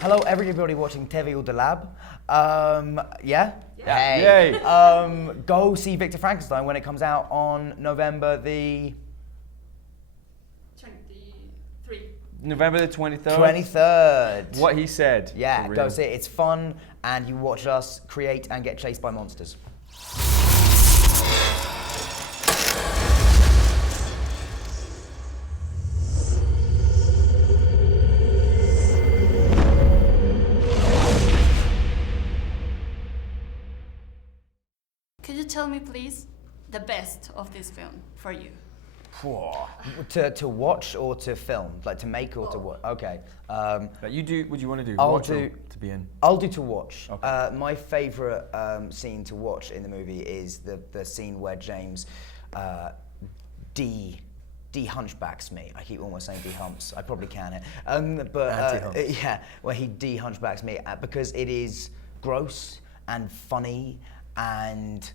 Hello, everybody watching TVUDLAP. Yeah? Hey. Yay. Go see Victor Frankenstein when it comes out on November the 23. November the 23rd. 23rd. What he said. Yeah, For go real. see it. It's fun, and you watch us create and get chased by monsters. Could you tell me, please, the best of this film for you? To watch or to film? Like to make or to watch? Okay. But you do. What do you want to do? I'll Watch or do- to be in. I'll do to watch. Okay. My favourite scene to watch in the movie is the scene where James de-hunchbacks me. I keep almost saying de-humps. I probably can it. Anti-humps. Yeah, where he de-hunchbacks me because it is gross and funny and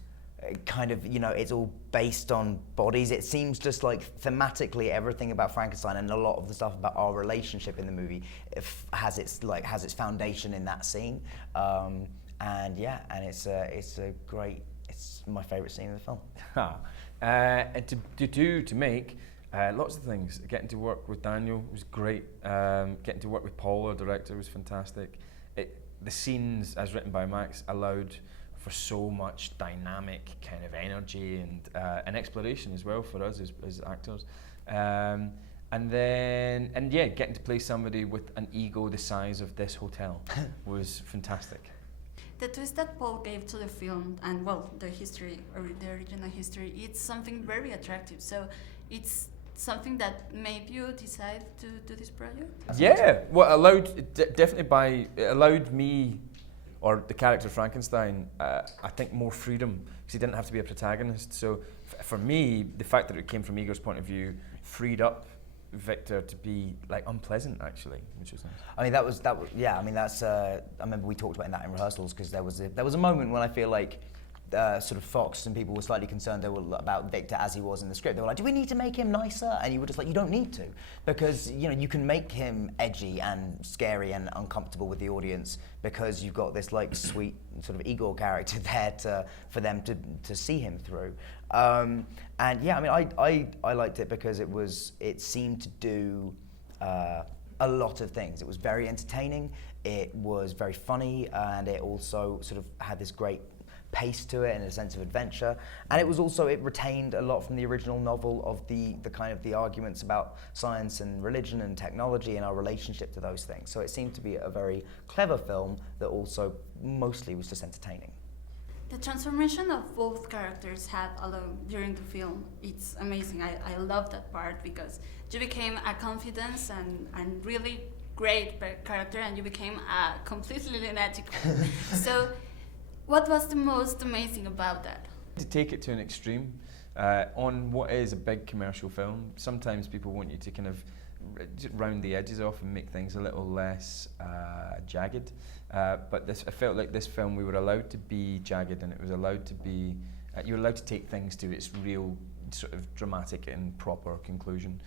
kind of, you know, it's all based on bodies. It seems just like thematically everything about Frankenstein and a lot of the stuff about our relationship in the movie has its foundation in that scene. And it's my favourite scene in the film. And to make lots of things. Getting to work with Daniel was great. Getting to work with Paul, our director, was fantastic. The scenes, as written by Max, allowed for so much dynamic kind of energy and exploration as well for us as actors. Getting to play somebody with an ego the size of this hotel was fantastic. The twist that Paul gave to the film and, well, the history, or the original history, it's something very attractive. So it's something that made you decide to do this project? Yeah, well, it allowed me, or the character Frankenstein, I think more freedom, because he didn't have to be a protagonist. So for me, the fact that it came from Igor's point of view freed up Victor to be like unpleasant, actually, which was nice. I mean, I remember we talked about that in rehearsals because there was a moment when I feel like sort of Fox and people were slightly concerned about Victor as he was in the script. They were like, do we need to make him nicer? And you were just like, you don't need to, because you know you can make him edgy and scary and uncomfortable with the audience because you've got this like sweet sort of Igor character there for them to see him through. And yeah, I mean, I liked it because it seemed to do a lot of things. It was very entertaining, it was very funny, and it also sort of had this great pace to it and a sense of adventure. And it retained a lot from the original novel of the kind of the arguments about science and religion and technology and our relationship to those things. So it seemed to be a very clever film that also mostly was just entertaining. The transformation of both characters had alone during the film, it's amazing. I love that part because you became a confident and really great character, and you became a completely lunatic one. So what was the most amazing about that? To take it to an extreme, on what is a big commercial film, sometimes people want you to kind of round the edges off and make things a little less jagged. But I felt like this film, we were allowed to be jagged, and it was allowed to be, you were allowed to take things to its real sort of dramatic and proper conclusion.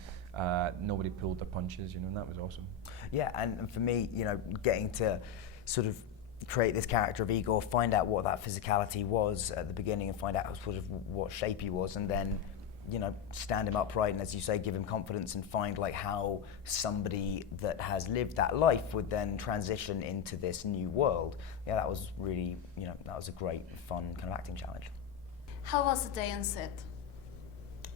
Nobody pulled their punches, you know, and that was awesome. Yeah, and for me, you know, getting to sort of create this character of Igor, find out what that physicality was at the beginning and find out sort of what shape he was, and then, you know, stand him upright and, as you say, give him confidence and find like how somebody that has lived that life would then transition into this new world. Yeah, that was really, you know, that was a great, fun kind of acting challenge. How was the day on set?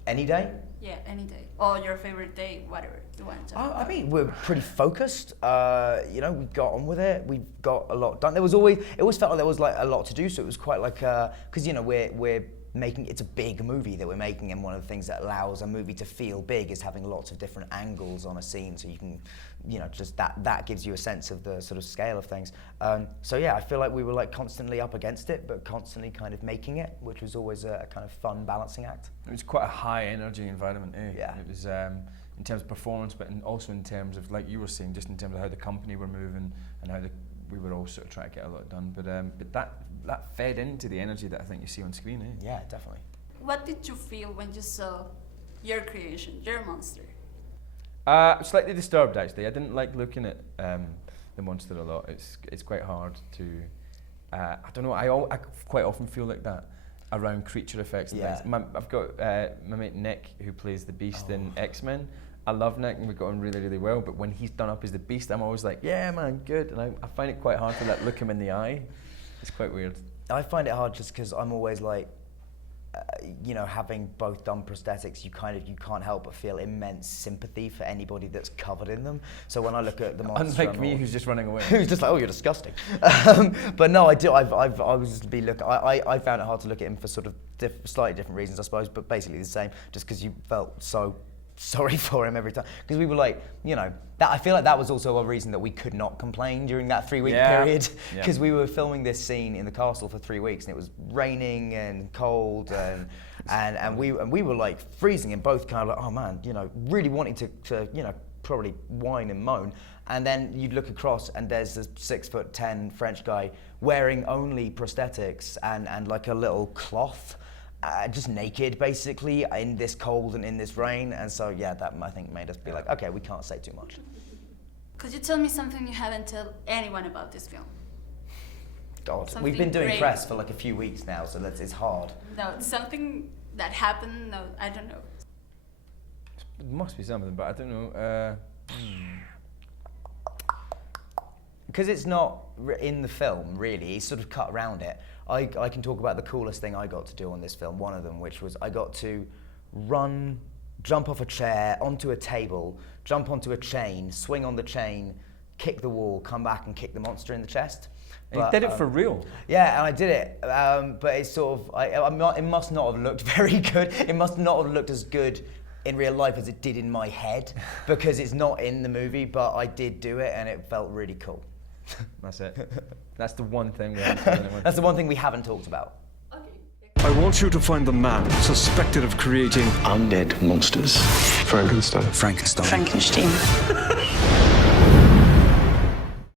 Any day? Yeah, any day. Or your favorite day, whatever you want to. I mean, we're pretty focused. You know, we got on with it. We got a lot done. It always felt like there was like a lot to do. So it was quite like, because you know, we're making, it's a big movie that we're making, and one of the things that allows a movie to feel big is having lots of different angles on a scene, so you can, you know, just that gives you a sense of the sort of scale of things. So yeah, I feel like we were like constantly up against it, but constantly kind of making it, which was always a kind of fun balancing act. It was quite a high energy environment, eh? Yeah. It was in terms of performance, but also in terms of, like you were saying, just in terms of how the company were moving and how we were all sort of trying to get a lot done. But that fed into the energy that I think you see on screen, eh? Yeah, definitely. What did you feel when you saw your creation, your monster? Slightly disturbed, actually. I didn't like looking at the monster a lot. It's quite hard to, I don't know, I quite often feel like that around creature effects and Yeah. things. I've got my mate Nick, who plays the Beast in X-Men. I love Nick and we got on really, really well, but when he's done up as the Beast, I'm always like, yeah man, good. And I find it quite hard to look him in the eye. It's quite weird. I find it hard just because I'm always like, you know, having both done prosthetics, you can't help but feel immense sympathy for anybody that's covered in them. So when I look at the monster, unlike me, who's just running away, who's just like, oh, you're disgusting. But no, I do. I was just I found it hard to look at him for sort of slightly different reasons, I suppose, but basically the same. Just because you felt so sorry for him every time, because we were like, you know, that I feel like that was also a reason that we could not complain during that 3-week period, because we were filming this scene in the castle for 3 weeks and it was raining and cold and we were like freezing and both kind of like, oh man, you know, really wanting to you know, probably whine and moan. And then you'd look across and there's this 6'10" French guy wearing only prosthetics and like a little cloth. Just naked, basically, in this cold and in this rain, and so yeah, that I think made us be like, okay, we can't say too much. Could you tell me something you haven't told anyone about this film? God, Something we've been doing great. press for like a few weeks now, so it's hard. No, something that happened. No, I don't know. It must be something, but I don't know. Because it's not in the film, really, it's sort of cut around it. I can talk about the coolest thing I got to do on this film, one of them, which was I got to jump off a chair, onto a table, jump onto a chain, swing on the chain, kick the wall, come back and kick the monster in the chest. And you did it for real? Yeah, and I did it, but it's sort of, it must not have looked very good. It must not have looked as good in real life as it did in my head, because it's not in the movie, but I did do it and it felt really cool. That's it. That's the one thing we haven't told anyone. That's the one thing we haven't talked about. I want you to find the man suspected of creating undead monsters. Frankenstein. Frankenstein. Frankenstein.